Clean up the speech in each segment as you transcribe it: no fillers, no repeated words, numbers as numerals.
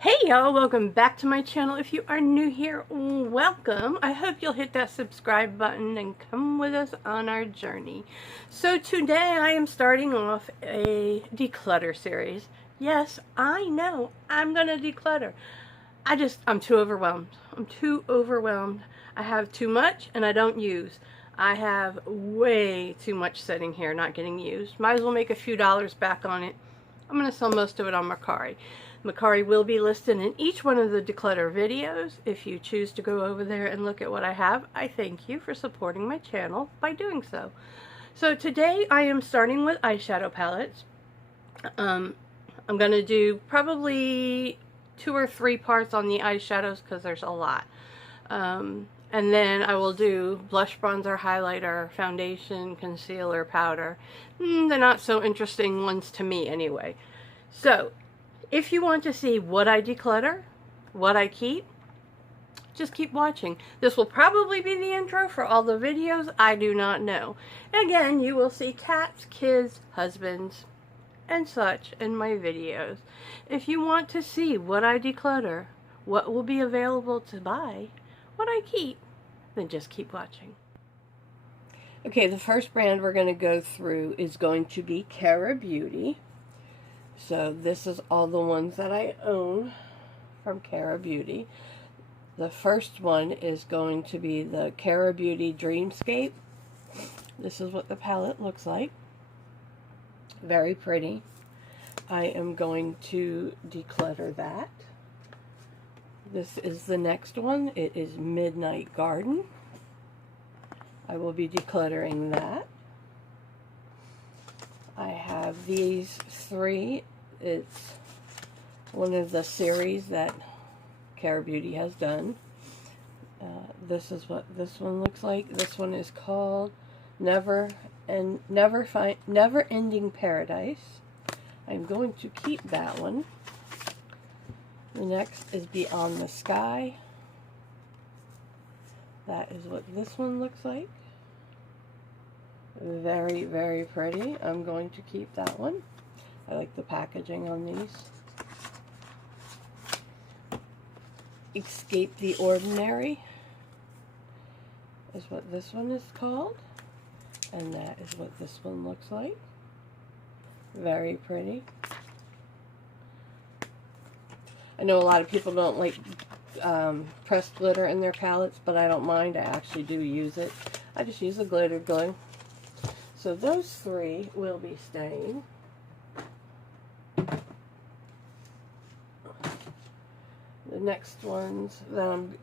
Hey y'all, welcome back to my channel. If you are new here, welcome. I hope you'll hit that subscribe button and come with us on our journey. So today I am starting off a declutter series. Yes, I know, I'm gonna declutter. I'm too overwhelmed. I'm too overwhelmed. I have too much and I don't use. I have way too much sitting here not getting used. Might as well make a few dollars back on it. I'm gonna sell most of it on Mercari. Mercari will be listed in each one of the declutter videos. If you choose to go over there and look at what I have, I thank you for supporting my channel by doing so. So today I am starting with eyeshadow palettes. I'm going to do probably 2 or 3 parts on the eyeshadows because there's a lot. And then I will do blush, bronzer, highlighter, foundation, concealer, powder. The not so interesting ones to me anyway. So if you want to see what I declutter, what I keep, just keep watching. This will probably be the intro for all the videos. I do not know. Again, you will see cats, kids, husbands, and such in my videos. If you want to see what I declutter, what will be available to buy, what I keep, then just keep watching. Okay, the first brand we're going to go through is going to be Cara Beauty. So this is all the ones that I own from Cara Beauty. The first one is going to be the Cara Beauty Dreamscape. This is what the palette looks like. Very pretty. I am going to declutter that. This is the next one. It is Midnight Garden. I will be decluttering that. I have these 3. It's one of the series that Cara Beauty has done. This is what this one looks like. This one is called Never Ending Paradise. I'm going to keep that one. The next is Beyond the Sky. That is what this one looks like. Very, very pretty. I'm going to keep that one. I like the packaging on these. Escape the Ordinary is what this one is called. And that is what this one looks like. Very pretty. I know a lot of people don't like pressed glitter in their palettes, but I don't mind. I actually do use it. I just use the glitter glue. So those 3 will be staying. The next ones,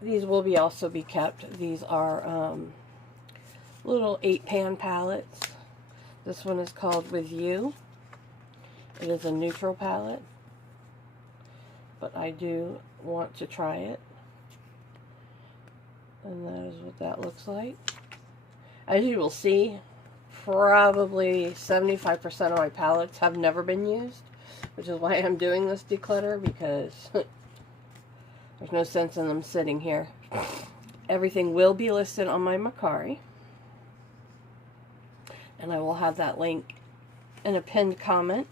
these will be also be kept. These are little 8-pan palettes. This one is called With You. It is a neutral palette, but I do want to try it. And that is what that looks like. As you will see, probably 75% of my palettes have never been used, which is why I'm doing this declutter, because there's no sense in them sitting here. Everything will be listed on my Mercari, and I will have that link in a pinned comment.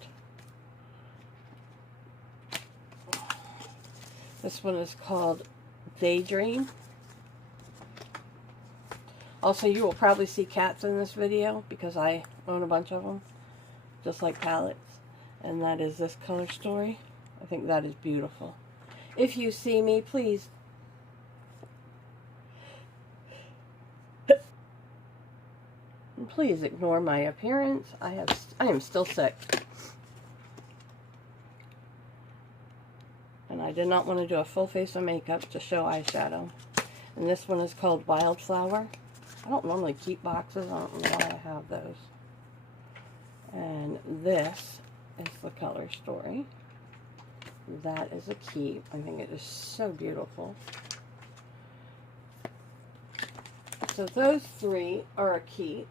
This one is called Daydream. Also, you will probably see cats in this video because I own a bunch of them, just like palettes. And that is this color story. I think that is beautiful. If you see me, please ignore my appearance. I am still sick. And I did not want to do a full face of makeup to show eyeshadow. And this one is called Wildflower. I don't normally keep boxes. I don't know why I have those. And this is the color story. That is a keep. I think it is so beautiful. So those 3 are a keep.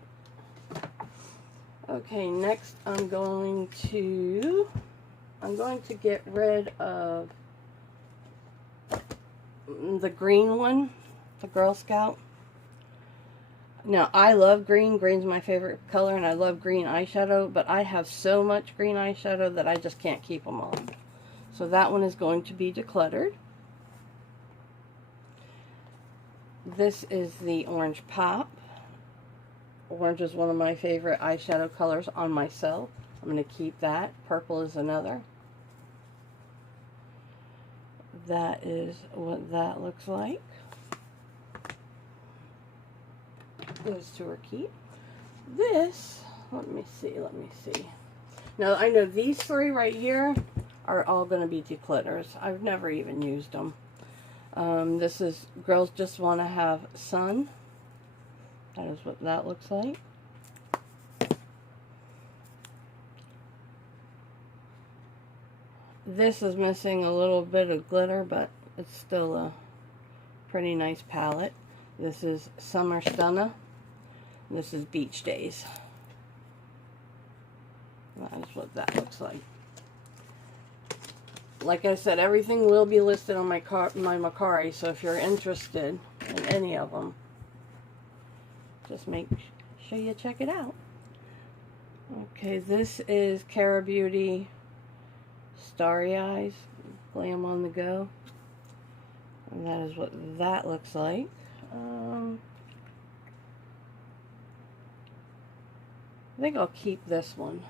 Okay, next I'm going to get rid of the green one, the Girl Scout. Now, I love green. Green's my favorite color, and I love green eyeshadow, but I have so much green eyeshadow that I just can't keep them all. So that one is going to be decluttered. This is the Orange Pop. Orange is one of my favorite eyeshadow colors on myself. I'm going to keep that. Purple is another. That is what that looks like. Those two are keep. This, let me see. Now, I know these three right here are all going to be declutters. I've never even used them. This is Girls Just Want to Have Sun. That is what that looks like. This is missing a little bit of glitter, but it's still a pretty nice palette. This is Summer Stunna. This is Beach Days. That is what that looks like. Like I said, everything will be listed on my Mercari, so if you're interested in any of them, just make sure you check it out. Okay, this is Cara Beauty Starry Eyes, Glam on the Go. And that is what that looks like. I think I'll keep this one.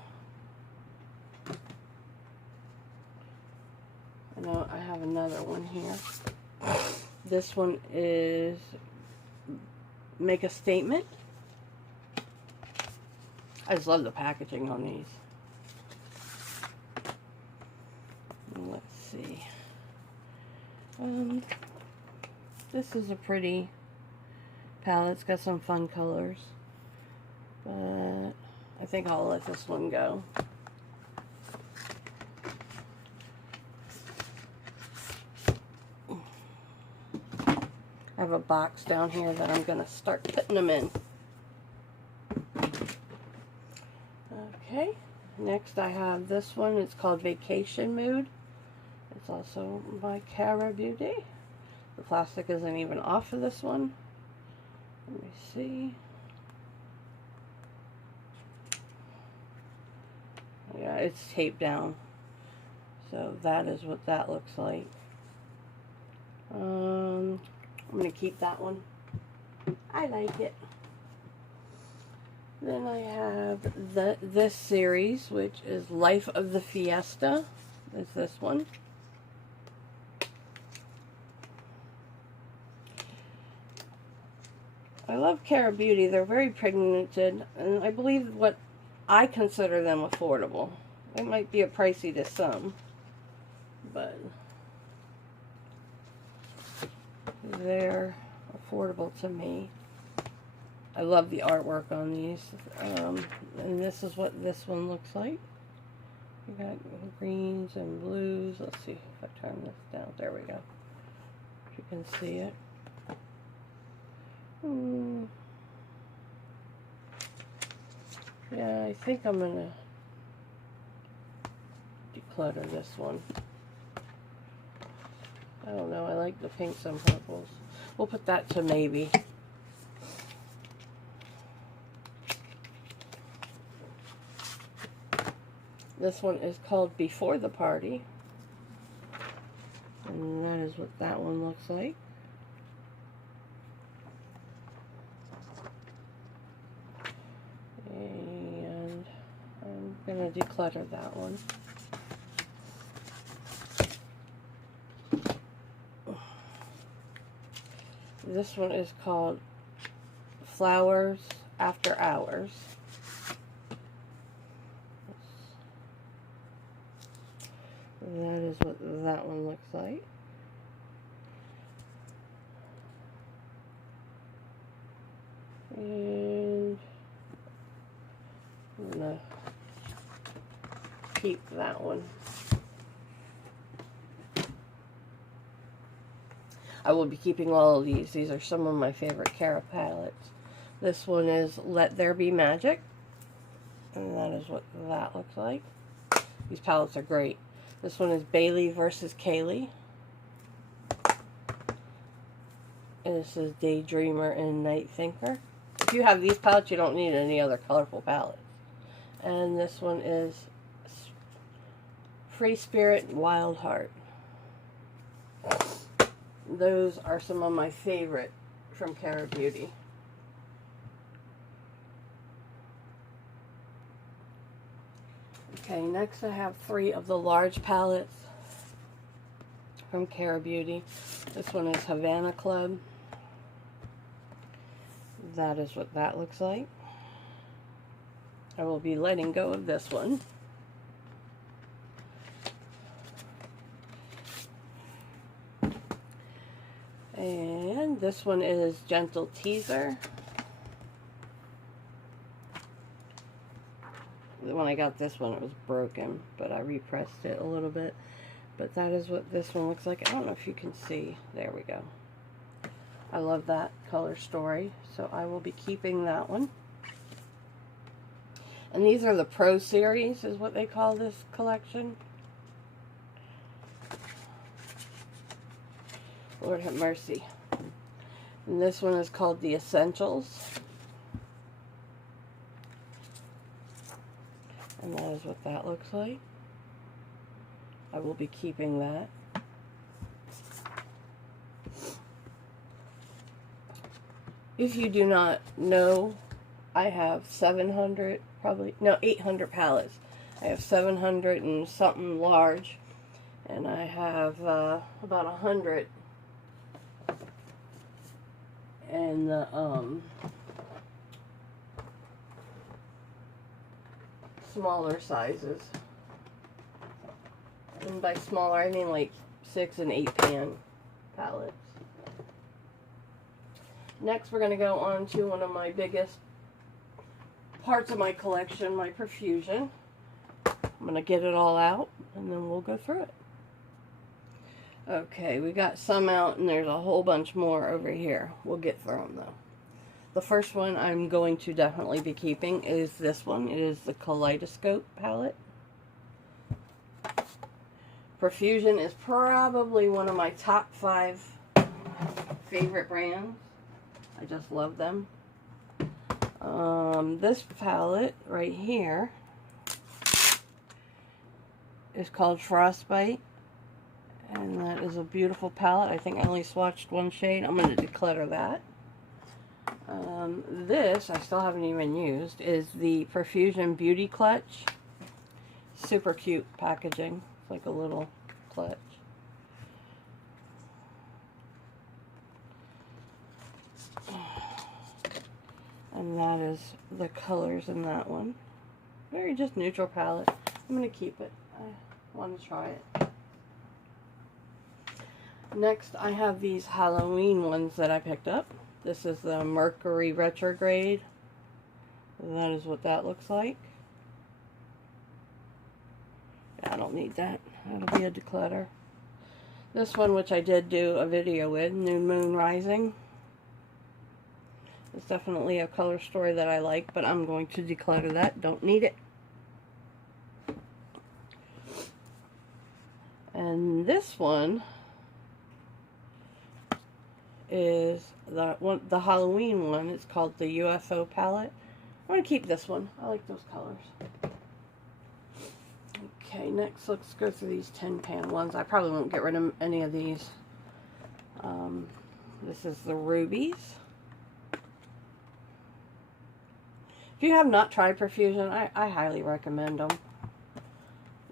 I know I have another one here. This one is Make a Statement. I just love the packaging on these. Let's see. This is a pretty palette. It's got some fun colors. But I think I'll let this one go. I have a box down here that I'm going to start putting them in. Okay, next I have this one. It's called Vacation Mood. It's also by Cara Beauty. The plastic isn't even off of this one. Let me see. Yeah, it's taped down. So that is what that looks like. I'm going to keep that one. I like it. Then I have this series, which is Life of the Fiesta. Is this one. I love Cara Beauty. They're very pigmented, and I believe what I consider them affordable. They might be a pricey to some, but they're affordable to me. I love the artwork on these. And this is what this one looks like. You got greens and blues. Let's see if I turn this down. There we go. You can see it. Yeah, I think I'm going to declutter this one. I don't know. I like the pinks and purples. We'll put that to maybe. This one is called Before the Party. And that is what that one looks like. And I'm going to declutter that one. This one is called Flowers After Hours. That is what that one looks like. And I'm going to keep that one. I will be keeping all of these. These are some of my favorite Cara palettes. This one is Let There Be Magic. And that is what that looks like. These palettes are great. This one is Bailey versus Kaylee. And this is Daydreamer and Night Thinker. If you have these palettes, you don't need any other colorful palettes. And this one is Free Spirit, and Wild Heart. Those are some of my favorite from Cara Beauty. Okay, next I have 3 of the large palettes from Cara Beauty. This one is Havana Club. That is what that looks like. I will be letting go of this one. And this one is Gentle Teaser. When I got this one, it was broken, but I repressed it a little bit. But that is what this one looks like. I don't know if you can see. There we go. I love that color story, so I will be keeping that one. And these are the Pro Series, is what they call this collection. Lord have mercy. And this one is called the Essentials. And that is what that looks like. I will be keeping that. If you do not know, I have 700, probably, no, 800 palettes. I have 700 and something large. And I have about 100 in the smaller sizes. And by smaller, I mean like 6 and 8 pan palettes. Next, we're going to go on to one of my biggest parts of my collection, my Profusion. I'm going to get it all out, and then we'll go through it. Okay, we got some out, and there's a whole bunch more over here. We'll get through them, though. The first one I'm going to definitely be keeping is this one. It is the Kaleidoscope Palette. Profusion is probably one of my top 5 favorite brands. I just love them. This palette right here is called Frostbite. And that is a beautiful palette. I think I only swatched one shade. I'm going to declutter that. This, I still haven't even used, is the Profusion Beauty Clutch. Super cute packaging. It's like a little clutch. And that is the colors in that one. Very just neutral palette. I'm going to keep it. I want to try it. Next, I have these Halloween ones that I picked up. This is the Mercury Retrograde. That is what that looks like. I don't need that. That'll be a declutter. This one, which I did do a video with, New Moon Rising. It's definitely a color story that I like, but I'm going to declutter that. Don't need it. And this one is the Halloween one. It's called the UFO palette. I'm going to keep this one. I like those colors. Okay, next let's go through these 10 pan ones. I probably won't get rid of any of these. This is the Rubies. If you have not tried Profusion, I highly recommend them.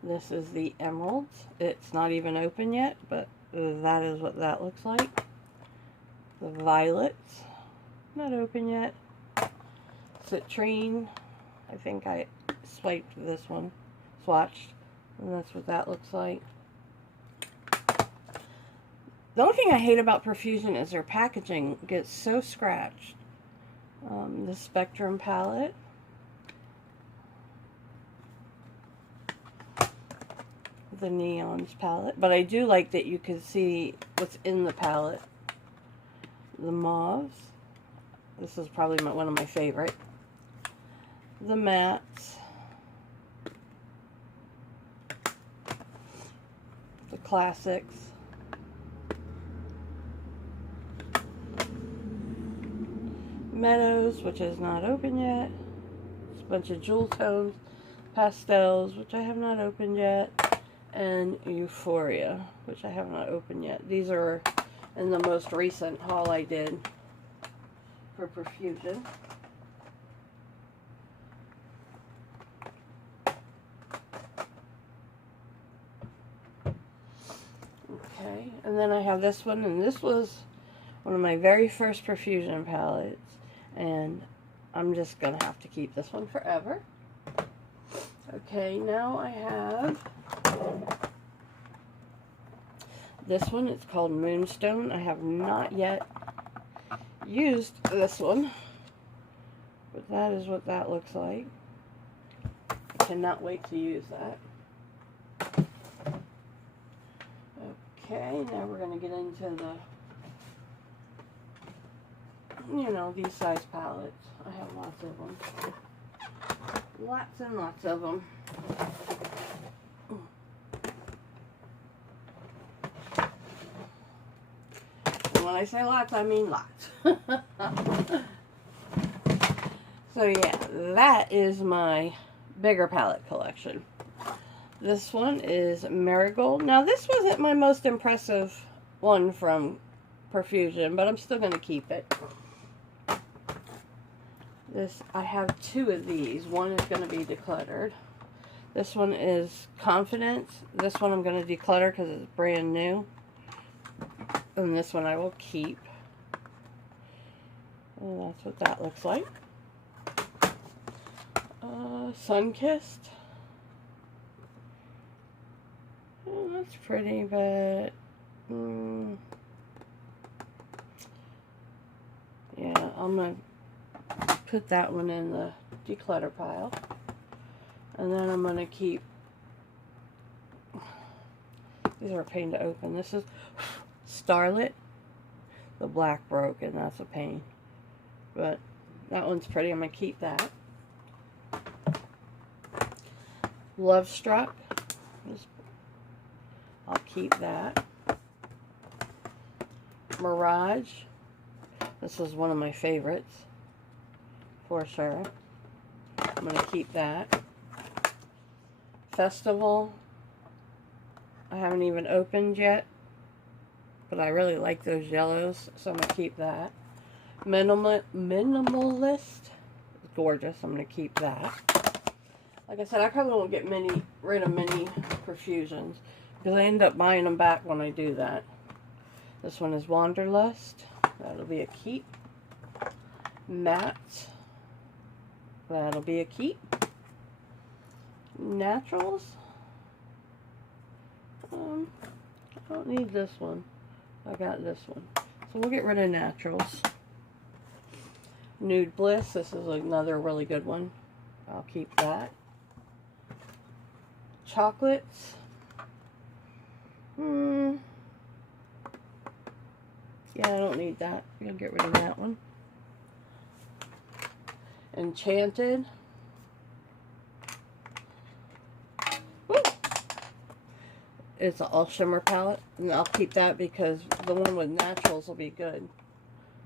This is the Emeralds. It's not even open yet, but that is what that looks like. The Violets, not open yet. Citrine, I think I swiped this one, swatched, and that's what that looks like. The only thing I hate about Profusion is their packaging gets so scratched. The Spectrum palette. The Neons palette. But I do like that you can see what's in the palette. The Mauves. This is probably one of my favorite. The Mattes. The Classics. Meadows, which is not open yet. It's a bunch of jewel tones. Pastels, which I have not opened yet. and Euphoria, which I have not opened yet. These are in the most recent haul I did for Profusion. Okay, and then I have this one, and this was one of my very first Profusion palettes, and I'm just going to have to keep this one forever. Okay, now I have this one. It's called Moonstone. I have not yet used this one, but that is what that looks like. I cannot wait to use that. Okay, now we're going to get into the, you know, these size palettes. I have lots of them. Lots and lots of them. And when I say lots, I mean lots. So yeah, that is my bigger palette collection. This one is Marigold. Now this wasn't my most impressive one from Profusion, but I'm still going to keep it. I have two of these. One is going to be decluttered. This one is Confidence. This one I'm going to declutter because it's brand new. And this one I will keep. And that's what that looks like. Sunkissed. Oh, that's pretty, but yeah, I'm going to put that one in the declutter pile. And then I'm going to keep, these are a pain to open. This is Scarlet. The black broke and that's a pain. But that one's pretty. I'm going to keep that. Love Struck. I'll keep that. Mirage. This is one of my favorites. For sure. I'm going to keep that. Festival. I haven't even opened yet. But I really like those yellows. So I'm going to keep that. Minimalist. Gorgeous. I'm going to keep that. Like I said, I probably won't get rid of many Profusions. Because I end up buying them back when I do that. This one is Wanderlust. That'll be a keep. Matte. That'll be a keep. Naturals. I don't need this one. I got this one. So we'll get rid of Naturals. Nude Bliss. This is another really good one. I'll keep that. Chocolates. Yeah, I don't need that. I'm going to get rid of that one. Enchanted. Woo! It's an all shimmer palette. And I'll keep that because the one with naturals will be good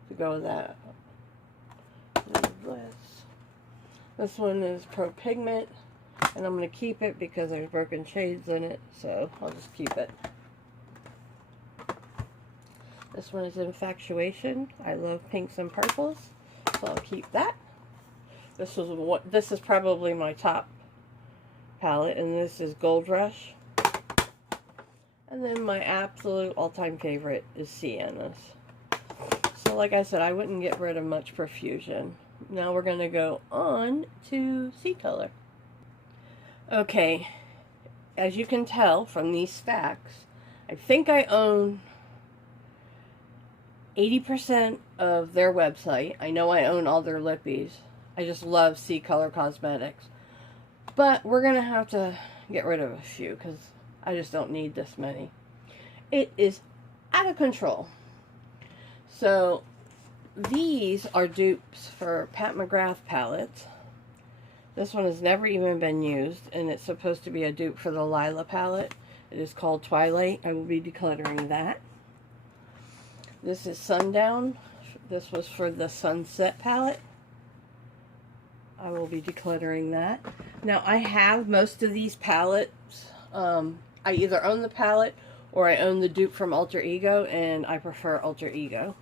to go with that. This one is Pro Pigment. And I'm going to keep it because there's broken shades in it. So I'll just keep it. This one is Infatuation. I love pinks and purples, so I'll keep that. This is probably my top palette, and this is Gold Rush. And then my absolute all-time favorite is Siennas. So like I said, I wouldn't get rid of much Profusion. Now we're going to go on to Sea Color. Okay, as you can tell from these stacks, I think I own 80% of their website. I know I own all their lippies. I just love Sea Color Cosmetics. But we're going to have to get rid of a few because I just don't need this many. It is out of control. So these are dupes for Pat McGrath palettes. This one has never even been used, and it's supposed to be a dupe for the Lila palette. It is called Twilight. I will be decluttering that. This is Sundown. This was for the Sunset palette. I will be decluttering that. Now, I have most of these palettes. I I either own the palette or I own the dupe from Alter Ego, and I prefer Alter Ego.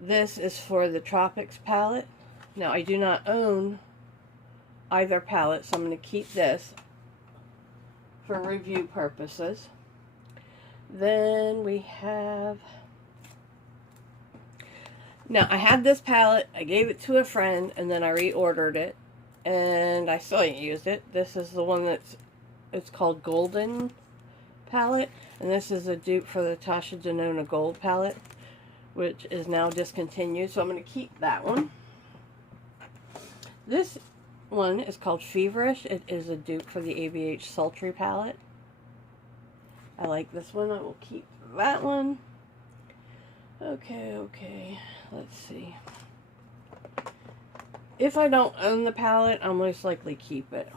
This is for the Tropics palette. Now, I do not own either palette, so I'm going to keep this for review purposes. Then we have... Now, I had this palette, I gave it to a friend, and then I reordered it, and I still ain't used it. This is the one it's called Golden palette, and this is a dupe for the Tasha Denona Gold palette, which is now discontinued, so I'm going to keep that one. This one is called Feverish. It is a dupe for the ABH Sultry palette. I like this one. I will keep that one. Okay, let's see. If I don't own the palette, I'll most likely keep it.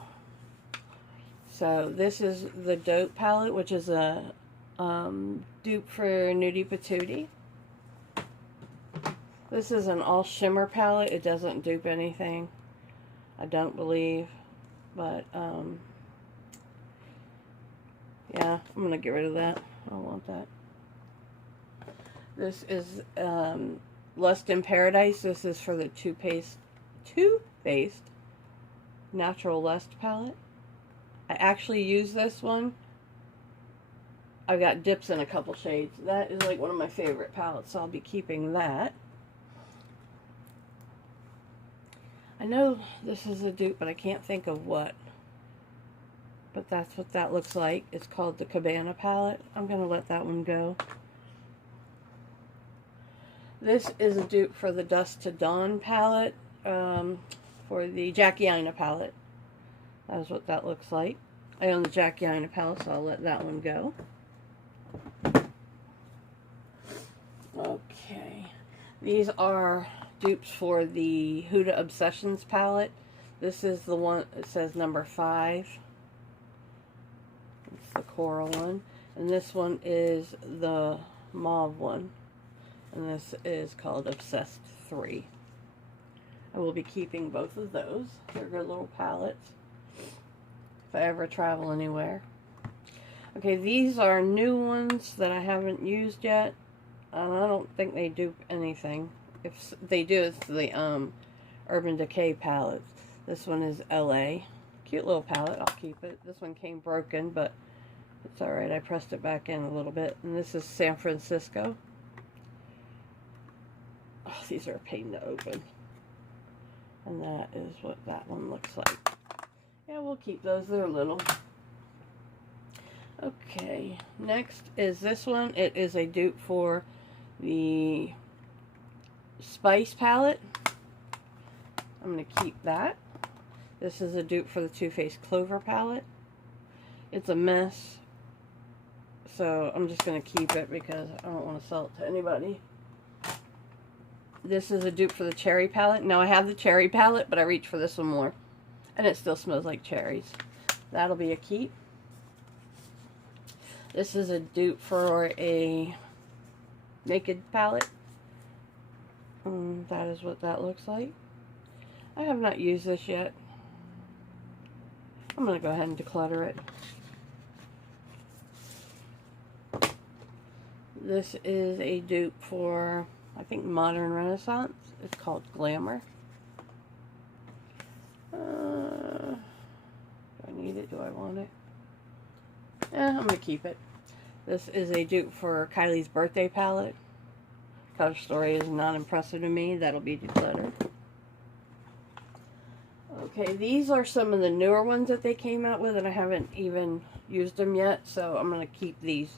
So this is the Dope palette, which is a dupe for Nudie Patootie. This is an all shimmer palette. It doesn't dupe anything, I don't believe. But yeah, I'm gonna get rid of that. I don't want that. This is Lust in Paradise. This is for the Too Faced Natural Lust palette. I actually use this one. I've got dips in a couple shades. That is like one of my favorite palettes, so I'll be keeping that. I know this is a dupe, but I can't think of what. But that's what that looks like. It's called the Cabana Palette. I'm going to let that one go. This is a dupe for the Dusk to Dawn palette, for the Jackie Aina palette. That is what that looks like. I own the Jackie Aina palette, so I'll let that one go. Okay. These are dupes for the Huda Obsessions palette. This is the one, it says number 5. It's the coral one. And this one is the mauve one. And this is called Obsessed 3. I will be keeping both of those. They're good little palettes if I ever travel anywhere. Okay, these are new ones that I haven't used yet. And I don't think they dupe anything. If they do, it's the Urban Decay palettes. This one is LA. Cute little palette. I'll keep it. This one came broken, but it's alright. I pressed it back in a little bit. And this is San Francisco. Oh, these are a pain to open. And that is what that one looks like. Yeah, we'll keep those. They're little. Okay, next is this one. It is a dupe for the Spice palette. I'm going to keep that. This is a dupe for the Too Faced Clover palette. It's a mess, so I'm just going to keep it because I don't want to sell it to anybody. This is a dupe for the Cherry palette. Now I have the Cherry palette, but I reached for this one more. And it still smells like cherries. That'll be a keep. This is a dupe for a Naked palette. That is what that looks like. I have not used this yet. I'm going to go ahead and declutter it. This is a dupe for, I think, Modern Renaissance. It's called Glamour. Do I need it? Do I want it? I'm going to keep it. This is a dupe for Kylie's Birthday palette. Cover story is not impressive to me. That'll be decluttered. Okay, these are some of the newer ones that they came out with, and I haven't even used them yet, so I'm going to keep these.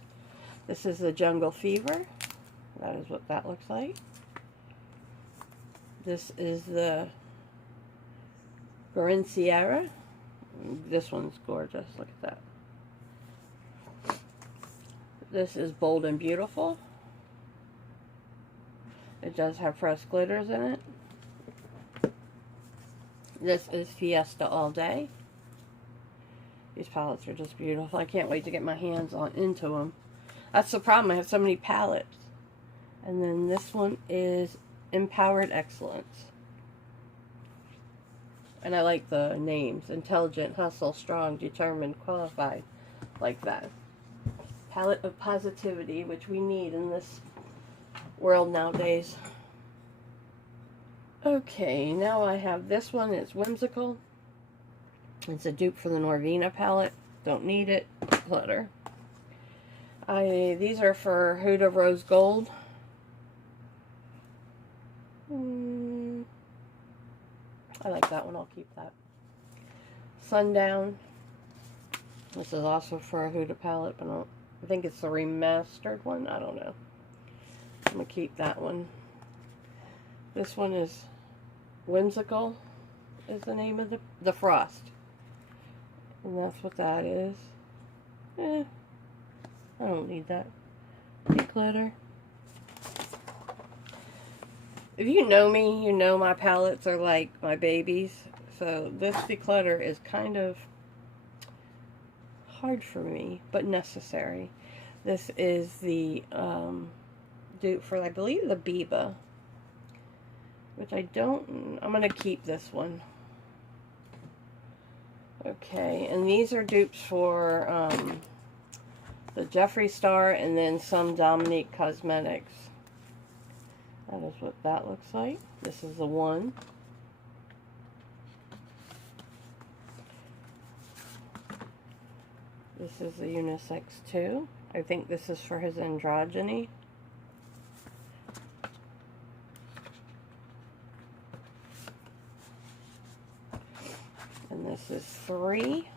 This is the Jungle Fever. That is what that looks like. This is the Sierra. This one's gorgeous. Look at that. This is Bold and Beautiful. It does have pressed glitters in it. This is Fiesta All Day. These palettes are just beautiful. I can't wait to get my hands into them. That's the problem. I have so many palettes. And then this one is Empowered Excellence. And I like the names. Intelligent, Hustle, Strong, Determined, Qualified. like that. Palette of positivity, which we need in this world nowadays. Okay, now I have this one. It's Whimsical. It's a dupe for the Norvina palette. Don't need it. Clutter. These are for Huda Rose Gold. I like that one. I'll keep that. Sundown. This is also for a Huda palette, but I think it's the remastered one. I don't know. I'm going to keep that one. This one is Whimsical, is the name of the Frost. And that's what that is. I don't need that. Declutter. If you know me, you know my palettes are like my babies. So this declutter is kind of hard for me, but necessary. This is the dupe for, I believe, the Biba. Which I'm going to keep this one. Okay, and these are dupes for the Jeffree Star and then some Dominique Cosmetics. That is what that looks like. This is the one. This is the unisex too. I think this is for his androgyny. And this is 3.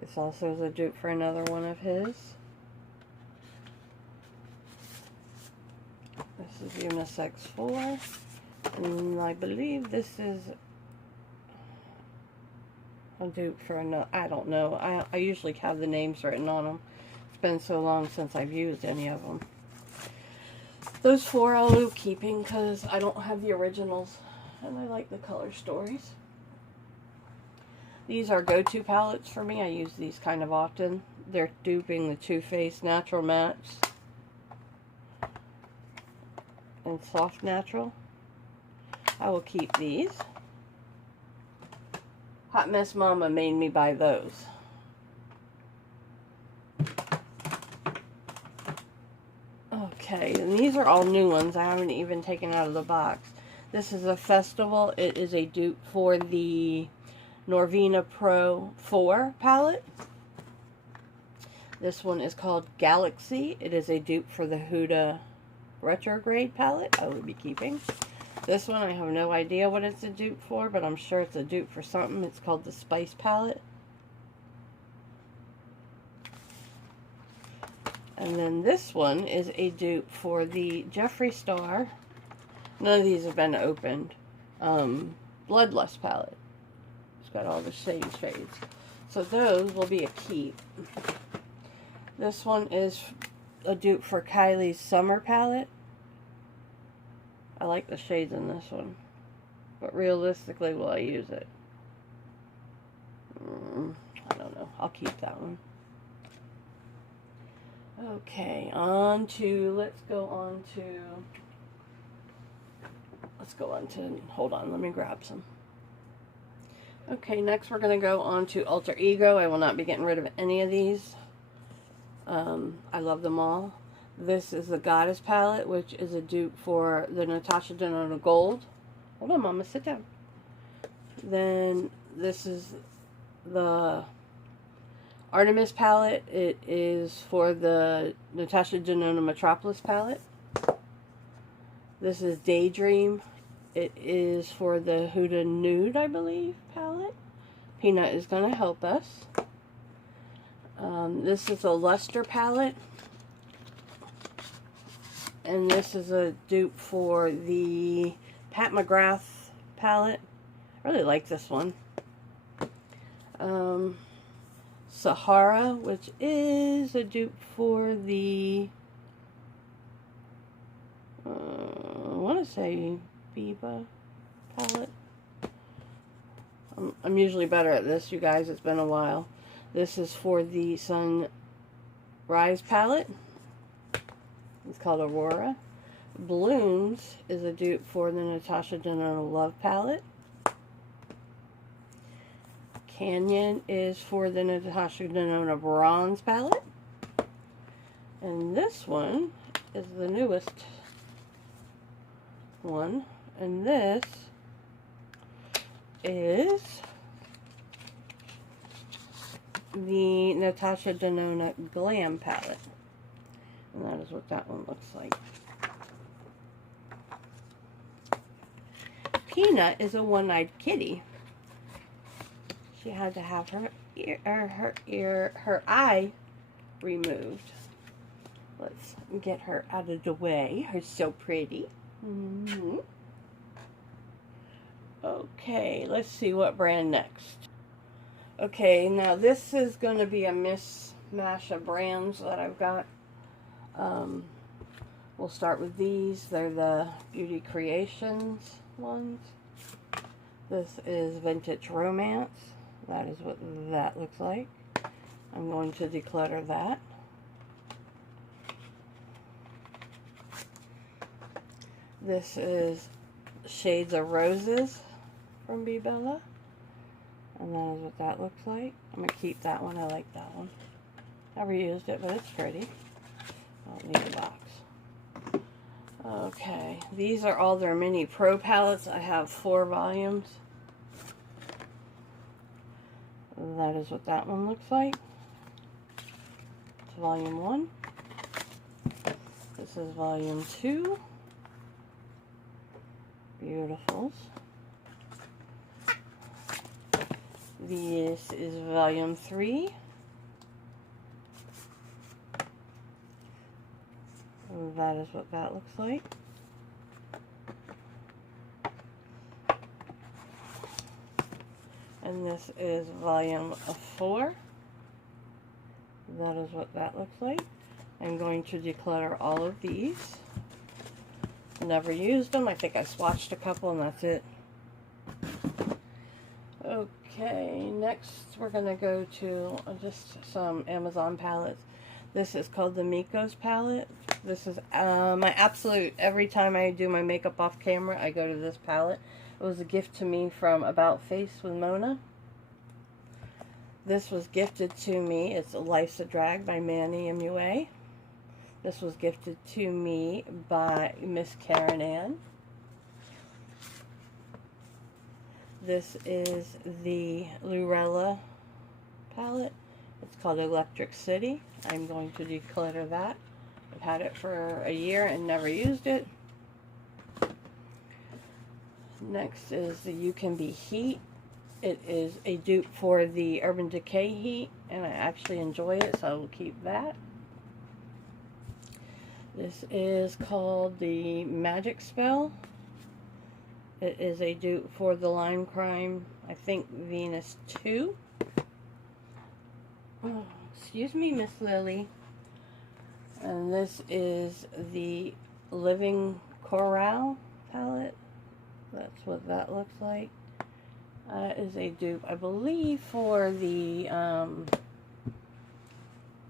This also is a dupe for another one of his. This is unisex 4. And I believe this is a dupe for another. I don't know. I usually have the names written on them. It's been so long since I've used any of them. Those 4 I'll leave keeping because I don't have the originals. And I like the color stories. These are go-to palettes for me. I use these kind of often. They're duping the Too Faced Natural Mattes and Soft Natural. I will keep these. Hot Mess Mama made me buy those. Okay, and these are all new ones. I haven't even taken out of the box. This is a Festival. It is a dupe for the Norvina Pro 4 palette. This one is called Galaxy. It is a dupe for the Huda Retrograde palette. I will be keeping. This one, I have no idea what it's a dupe for, but I'm sure it's a dupe for something. It's called the Spice palette. And then this one is a dupe for the Jeffree Star. None of these have been opened. Bloodlust palette. It's got all the same shades. So those will be a keep. This one is a dupe for Kylie's Summer palette. I like the shades in this one. But realistically, will I use it? I don't know. I'll keep that one. Okay, let's go on to, hold on, let me grab some. Okay, next we're going to go on to Alter Ego. I will not be getting rid of any of these. I love them all. This is the Goddess palette, which is a dupe for the Natasha Denona Gold. Hold on, Mama, sit down. Then this is the Artemis palette. It is for the Natasha Denona Metropolis palette. This is Daydream. It is for the Huda Nude, I believe, palette. Peanut is going to help us. This is a Luster palette. And this is a dupe for the Pat McGrath palette. I really like this one. Sahara, which is a dupe for the, I want to say Biba palette. I'm usually better at this, you guys. It's been a while. This is for the Sunrise palette. It's called Aurora. Blooms is a dupe for the Natasha Denona Love palette. Canyon is for the Natasha Denona Bronze palette. And this one is the newest one. And this is the Natasha Denona Glam palette. And that is what that one looks like. Peanut is a one-eyed kitty. She had to have her eye removed. Let's get her out of the way. Her so pretty. Okay, let's see what brand next. Okay, now this is going to be a mishmash of brands that I've got. We'll start with these. They're the Beauty Creations ones. This is Vintage Romance. That is what that looks like. I'm going to declutter that. This is Shades of Roses from Be Bella. And that is what that looks like. I'm going to keep that one. I like that one. Never used it, but it's pretty. I don't need a box. Okay, these are all their mini pro palettes. I have 4 volumes. That is what that one looks like. It's volume 1. This is volume 2. Beautifuls. This is volume 3. That is what that looks like. And this is volume 4. That is what that looks like. I'm going to declutter all of these. Never used them. I think I swatched a couple and that's it. Okay, next we're going to go to just some Amazon palettes. This is called the Miko's palette. This is my absolute, every time I do my makeup off camera, I go to this palette. It was a gift to me from About Face with Mona. This was gifted to me. It's Life's a Drag by Manny MUA. This was gifted to me by Miss Karen Ann. This is the Lurella palette. It's called Electric City. I'm going to declutter that. I've had it for a year and never used it. Next is the You Can Be Heat. It is a dupe for the Urban Decay Heat, and I actually enjoy it, so I will keep that. This is called the Magic Spell. It is a dupe for the Lime Crime, I think, Venus 2. Oh, excuse me, Miss Lily. And this is the Living Coral palette. That's what that looks like. Is a dupe, I believe, for the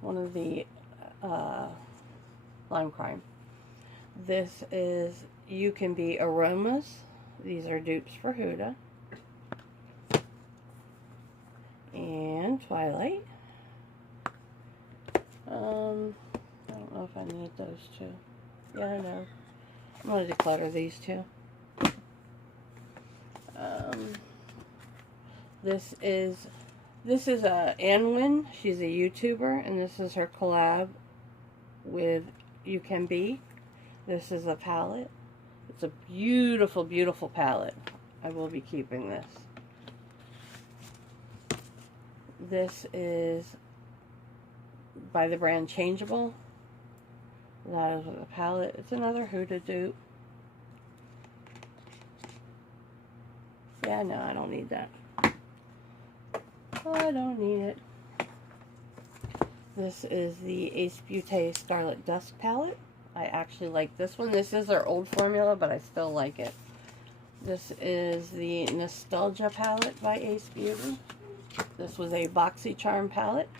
one of the Lime Crime. This is You Can Be Aromas. These are dupes for Huda. And Twilight. I don't know if I need those two. Yeah, I know. I'm going to declutter these two. This is Anwin. She's a YouTuber, and this is her collab with You Can Be. This is a palette. It's a beautiful, beautiful palette. I will be keeping this. This is by the brand Changeable. That is the palette. It's another Huda dupe. Yeah, no, I don't need that. I don't need it. This is the Ace Beauty Scarlet Dusk palette. I actually like this one. This is their old formula, but I still like it. This is the Nostalgia palette by Ace Beauty. This was a BoxyCharm palette.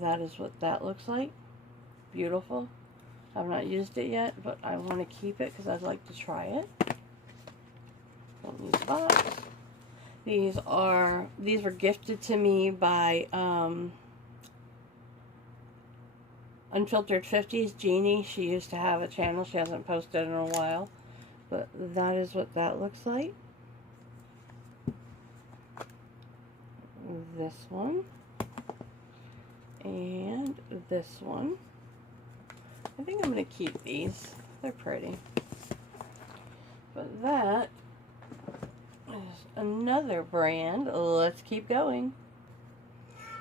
That is what that looks like. Beautiful. I've not used it yet, but I want to keep it because I'd like to try it. Don't use the box. These were gifted to me by Unfiltered 50s Jeannie. She used to have a channel. She hasn't posted in a while. But that is what that looks like. This one. And this one. I think I'm going to keep these. They're pretty. But that is another brand. Let's keep going.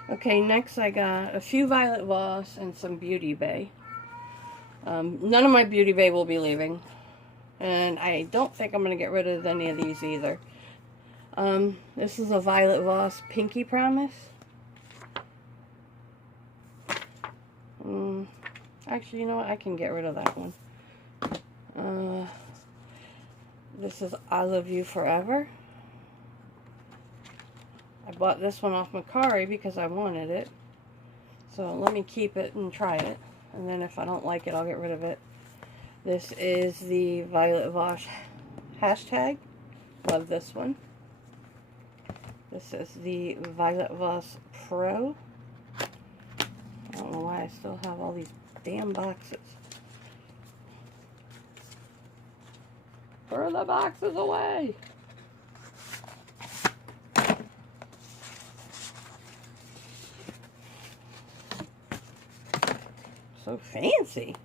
Okay, next I got a few Violet Voss and some Beauty Bay. None of my Beauty Bay will be leaving. And I don't think I'm going to get rid of any of these either. This is a Violet Voss Pinky Promise. Actually, you know what? I can get rid of that one. This is I Love You Forever. I bought this one off Macari because I wanted it. So let me keep it and try it. And then if I don't like it, I'll get rid of it. This is the Violet Voss hashtag. Love this one. This is the Violet Voss Pro. I don't know why I still have all these damn boxes. Throw the boxes away. So fancy.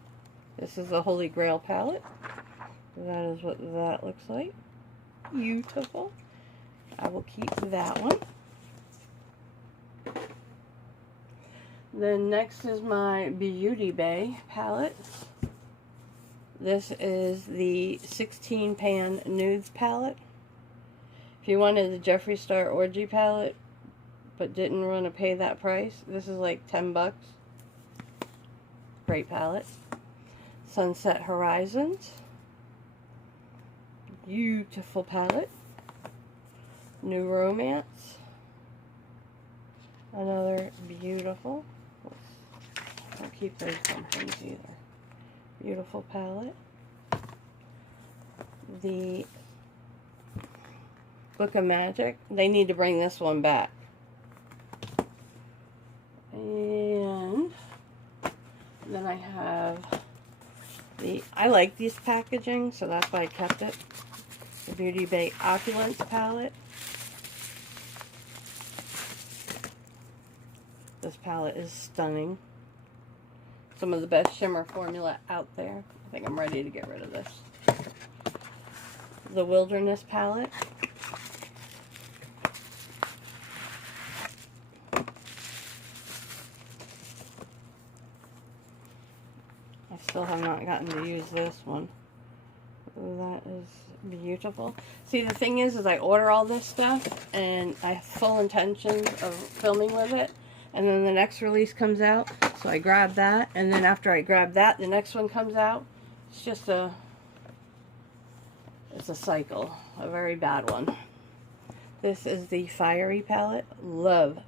This is the Holy Grail palette. That is what that looks like. Beautiful. I will keep that one. Then next is my Beauty Bay palette. This is the 16 Pan Nudes palette. If you wanted the Jeffree Star Orgy palette, but didn't want to pay that price, this is like 10 bucks. Great palette. Sunset Horizons. Beautiful palette. New Romance. Another beautiful. Don't keep those pumpkins either. Beautiful palette. The Book of Magic. They need to bring this one back. And then I have I like these packaging, so that's why I kept it. The Beauty Bay Opulence palette. This palette is stunning. Some of the best shimmer formula out there. I think I'm ready to get rid of this. The Wilderness palette. I still have not gotten to use this one. That is beautiful. See, the thing is I order all this stuff and I have full intentions of filming with it, and then the next release comes out, so I grab that, and then after I grab that, the next one comes out. It's just it's a cycle, a very bad one. This is the Fiery palette. Love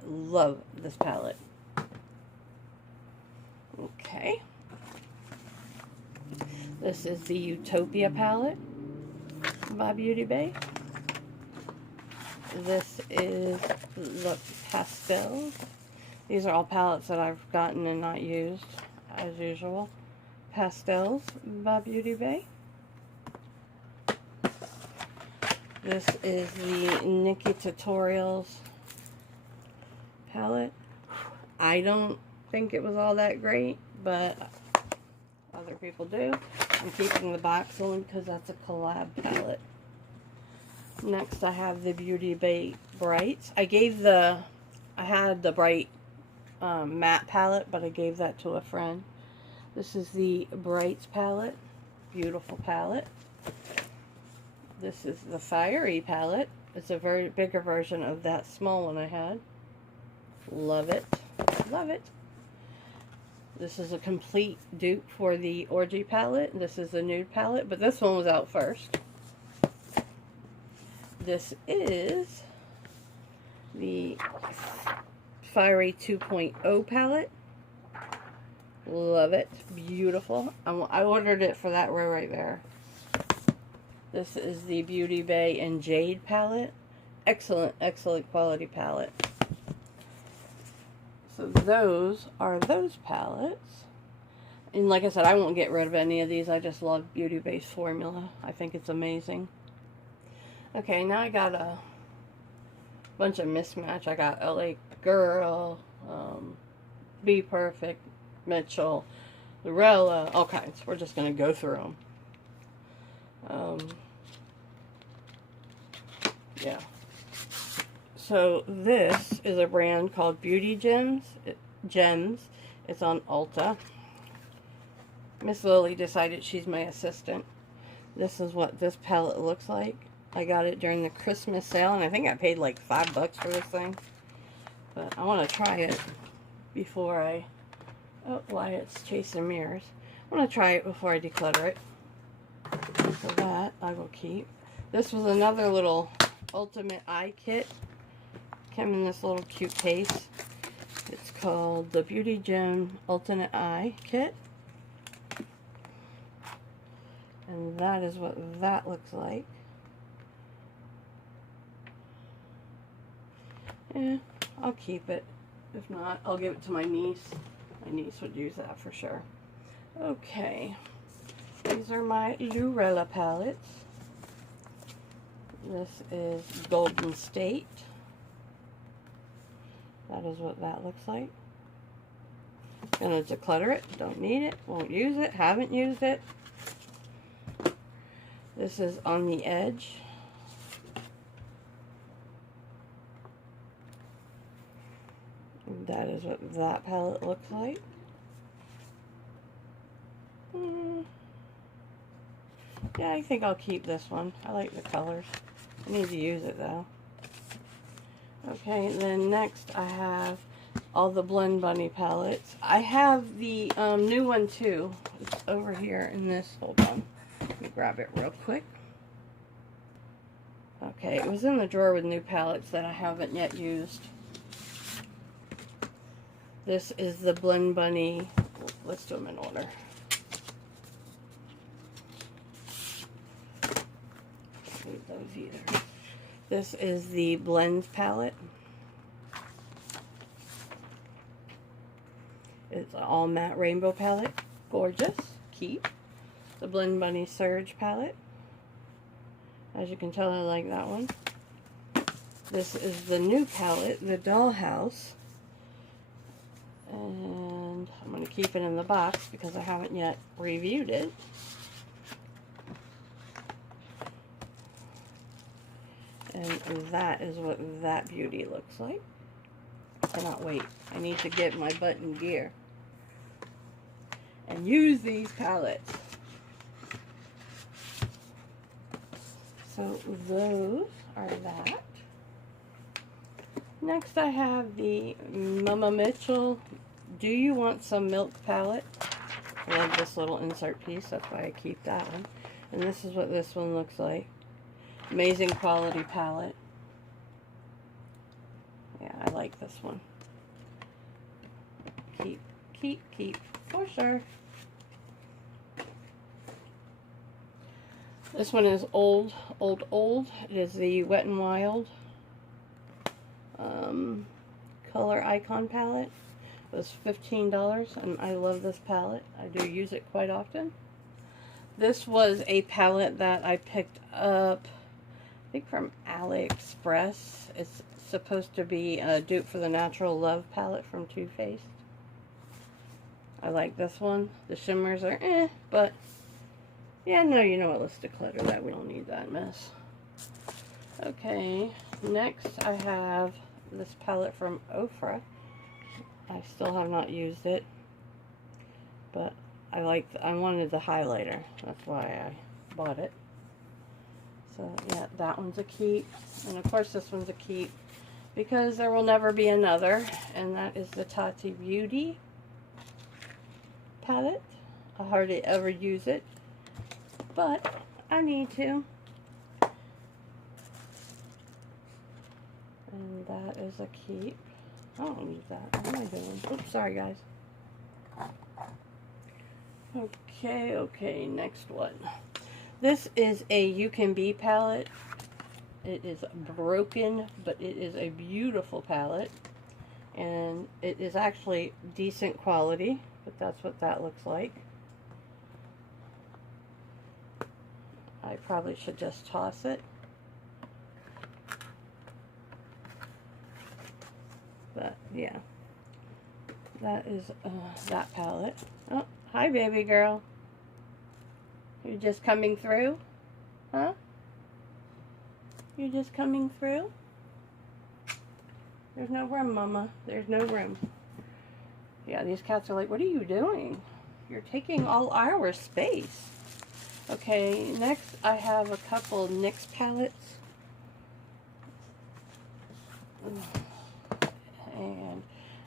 this palette. Okay. This is the Utopia palette by Beauty Bay. This is the Pastel. These are all palettes that I've gotten and not used, as usual. Pastels by Beauty Bay. This is the Nikki Tutorials palette. I don't think it was all that great, but other people do. I'm keeping the box only because that's a collab palette. Next I have the Beauty Bay Brights. I had the Bright matte palette, but I gave that to a friend. This is the Brights palette. Beautiful palette. This is the Fiery palette. It's a very bigger version of that small one I had. Love it. Love it. This is a complete dupe for the Orgy palette. This is the Nude palette, but this one was out first. This is the Fiery 2.0 palette. Love it. Beautiful. I ordered it for that row right there. This is the Beauty Bay and Jade palette. excellent, excellent quality palette. So those are those palettes. And like I said, I won't get rid of any of these. I just love beauty-based formula. I think it's amazing. Okay, now I got a bunch of mismatch. I got LA Girl, Be Perfect, Mitchell, Lorella, all kinds. We're just going to go through them. Yeah. So this is a brand called Beauty Gems. It's on Ulta. Miss Lily decided she's my assistant. This is what this palette looks like. I got it during the Christmas sale, and I think I paid like $5 for this thing. But I want to try it before I... Oh, Wyatt's chasing mirrors. I want to try it before I declutter it. So that I will keep. This was another little Ultimate Eye Kit. Came in this little cute case. It's called the Beauty Gem Ultimate Eye Kit. And that is what that looks like. Yeah, I'll keep it. If not, I'll give it to my niece. My niece would use that for sure. Okay. These are my Lorella palettes. This is Golden State. That is what that looks like. Gonna declutter it. Don't need it. Won't use it. Haven't used it. This is On the Edge. That is what that palette looks like. Yeah, I think I'll keep this one. I like the colors. I need to use it though. Okay, then next I have all the Blend Bunny palettes. I have the new one too. It's over here in this. Hold on. Let me grab it real quick. Okay, it was in the drawer with new palettes that I haven't yet used. This is the Blend Bunny. Let's do them in order. Don't need those either. This is the Blend palette. It's an all matte rainbow palette. Gorgeous. Keep. The Blend Bunny Surge palette. As you can tell, I like that one. This is the new palette, the Dollhouse. And I'm going to keep it in the box because I haven't yet reviewed it. And that is what that beauty looks like. I cannot wait. I need to get my butt in gear and use these palettes. So those are that. Next I have the Mama Mitchell Do You Want Some Milk palette. I love this little insert piece, that's why I keep that one. And this is what this one looks like. Amazing quality palette. Yeah, I like this one. Keep, for sure. This one is old. It is the Wet n Wild color icon palette. It was $15 and I love this palette. I do use it quite often. This was a palette that I picked up, I think from AliExpress. It's supposed to be a dupe for the Natural Love palette from Too Faced. I like this one. The shimmers are but yeah, no, you know what, let's declutter that. We don't need that mess. Okay, next I have this palette from Ofra. I still have not used it, but I wanted the highlighter. That's why I bought it. So yeah, that one's a keep. And of course this one's a keep because there will never be another. And that is the Tati Beauty palette. I hardly ever use it, but I need to. And that is a keep. I don't need that. What am I doing? Oops, sorry guys. Okay, next one. This is a You Can Be palette. It is broken, but it is a beautiful palette. And it is actually decent quality, but that's what that looks like. I probably should just toss it. But yeah, that is that palette. Oh, hi baby girl. You're just coming through? Huh? You're just coming through? There's no room, Mama. There's no room. Yeah, these cats are like, what are you doing? You're taking all our space. Okay, next I have a couple NYX palettes. And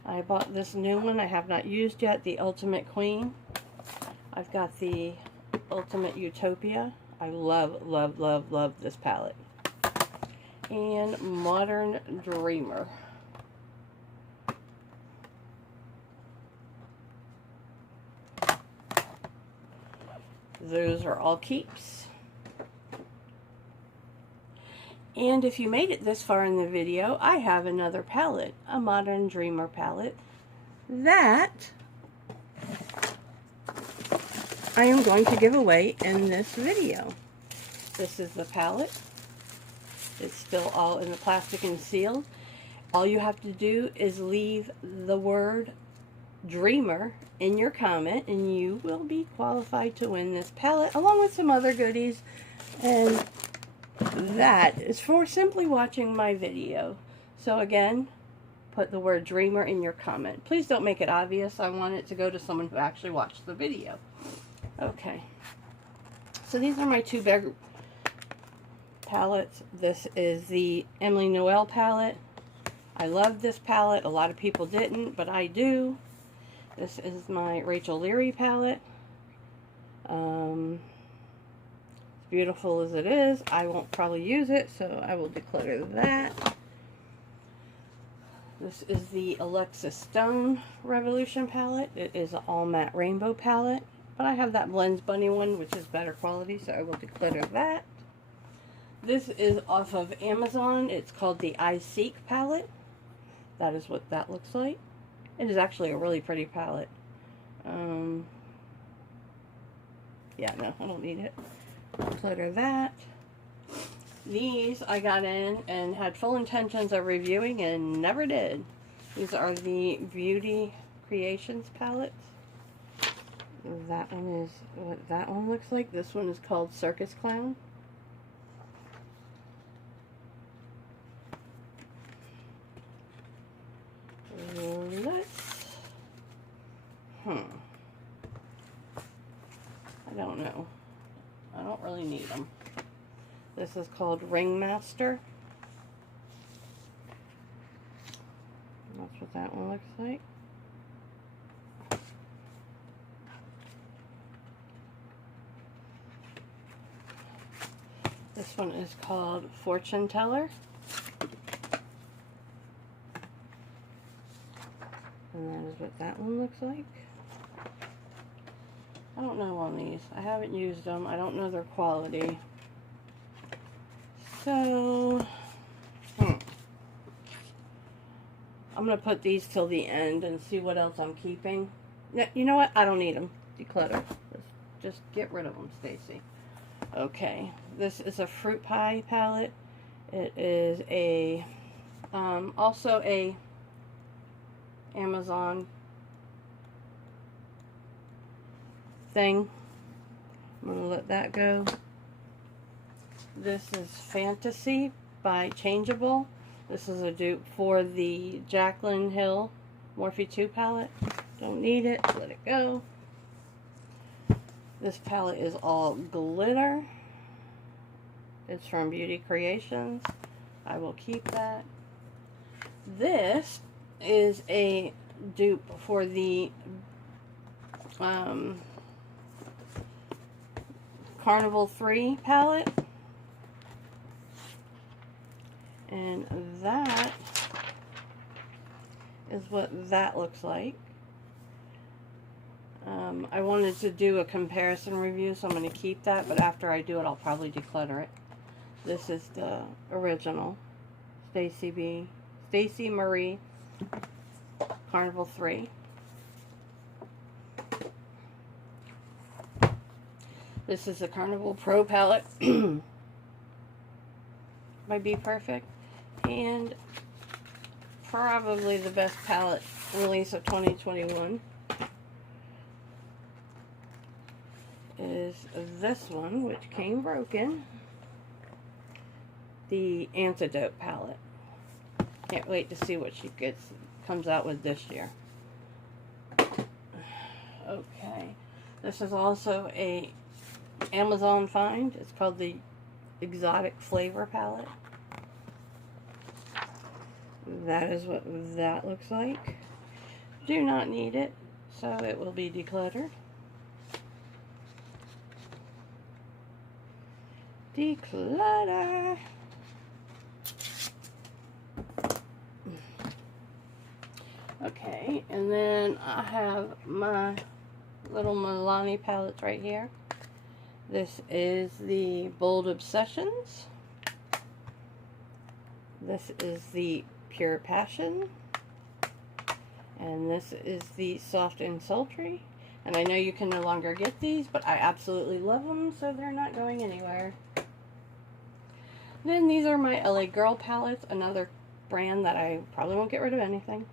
I bought this new one I have not used yet, the Ultimate Queen. I've got the Ultimate Utopia. I love, love, love, love this palette. And Modern Dreamer. Those are all keeps. And if you made it this far in the video, I have another palette, a Modern Dreamer palette, that I am going to give away in this video. This is the palette. It's still all in the plastic and sealed. All you have to do is leave the word Dreamer in your comment and you will be qualified to win this palette along with some other goodies. And that is for simply watching my video. So again, put the word Dreamer in your comment. Please don't make it obvious. I want it to go to someone who actually watched the video. Okay. So these are my two big palettes. This is the Emily Noel palette. I love this palette. A lot of people didn't, but I do. This is my Rachel Leary palette. As beautiful as it is, I won't probably use it, so I will declutter that. This is the Alexis Stone Revolution palette. It is an all matte rainbow palette, but I have that Blends Bunny one, which is better quality, so I will declutter that. This is off of Amazon. It's called the I Seek palette. That is what that looks like. It is actually a really pretty palette. Yeah, no, I don't need it. Clutter that. These I got in and had full intentions of reviewing and never did. These are the Beauty Creations palettes. That one is what that one looks like. This one is called Circus Clown. I don't know. I don't really need them. This is called Ringmaster. That's what that one looks like. This one is called Fortune Teller. And that is what that one looks like. I don't know on these. I haven't used them. I don't know their quality. So, I'm going to put these till the end and see what else I'm keeping. You know what? I don't need them. Declutter. Just get rid of them, Stacy. Okay. This is a Fruit Pie palette. It is a, also a Amazon thing. I'm going to let that go. This is Fantasy by Changeable. This is a dupe for the Jaclyn Hill Morphe 2 palette. Don't need it. Let it go. This palette is all glitter. It's from Beauty Creations. I will keep that. This is a dupe for the Carnival 3 palette. And that is what that looks like. I wanted to do a comparison review, so I'm going to keep that, but after I do it, I'll probably declutter it. This is the original Stacy Marie Carnival 3. This is the Carnival Pro palette by Be Perfect, and probably the best palette release of 2021 is this one, which came broken, the Antidote palette. Can't wait to see what she comes out with this year. Okay, this is also a Amazon find. It's called the Exotic Flavor palette. That is what that looks like. Do not need it, so it will be decluttered. Declutter. Okay, and then I have my little Milani palettes right here. This is the Bold Obsessions. This is the Pure Passion. And this is the Soft and Sultry. And I know you can no longer get these, but I absolutely love them, so they're not going anywhere. Then these are my LA Girl palettes, another brand that I probably won't get rid of anything.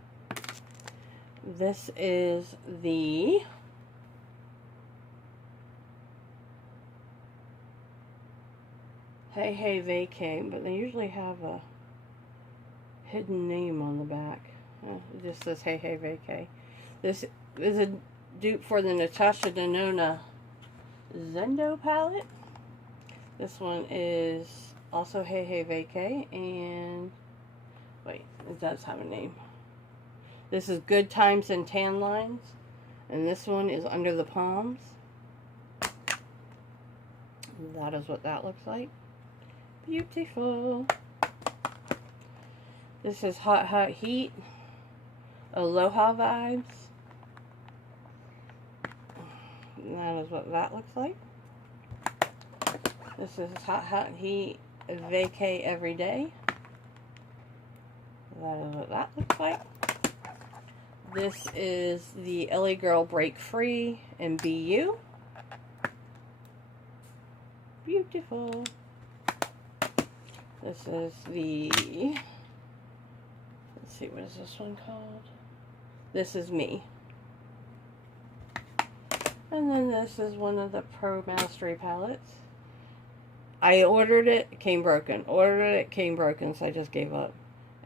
This is the Hey Hey Vacay, but they usually have a hidden name on the back. It just says Hey Hey Vacay. This is a dupe for the Natasha Denona Zendo palette. This one is also Hey Hey Vacay, and wait, it does have a name. This is Good Times and Tan Lines, and this one is Under the Palms. That is what that looks like. Beautiful. This is Hot Hot Heat, Aloha Vibes. And that is what that looks like. This is Hot Hot Heat, Vacay Every Day. That is what that looks like. This is the LA Girl Break Free and Be You. Beautiful. This is the, let's see, what is this one called? This is Me. And then this is one of the Pro Mastery palettes. I ordered it, it came broken. Ordered it, came broken, so I just gave up.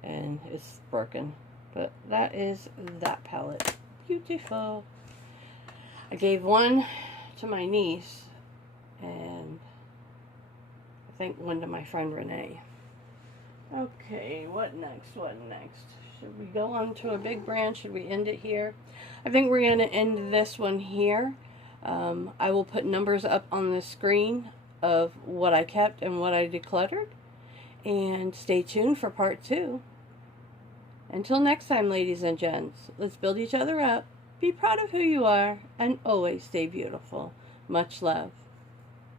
And it's broken. But that is that palette. Beautiful. I gave one to my niece, and I think one to my friend Renee. Okay, what next? What next? Should we go on to a big brand? Should we end it here? I think we're going to end this one here. I will put numbers up on the screen of what I kept and what I decluttered. And stay tuned for part 2. Until next time, ladies and gents, let's build each other up, be proud of who you are, and always stay beautiful. Much love.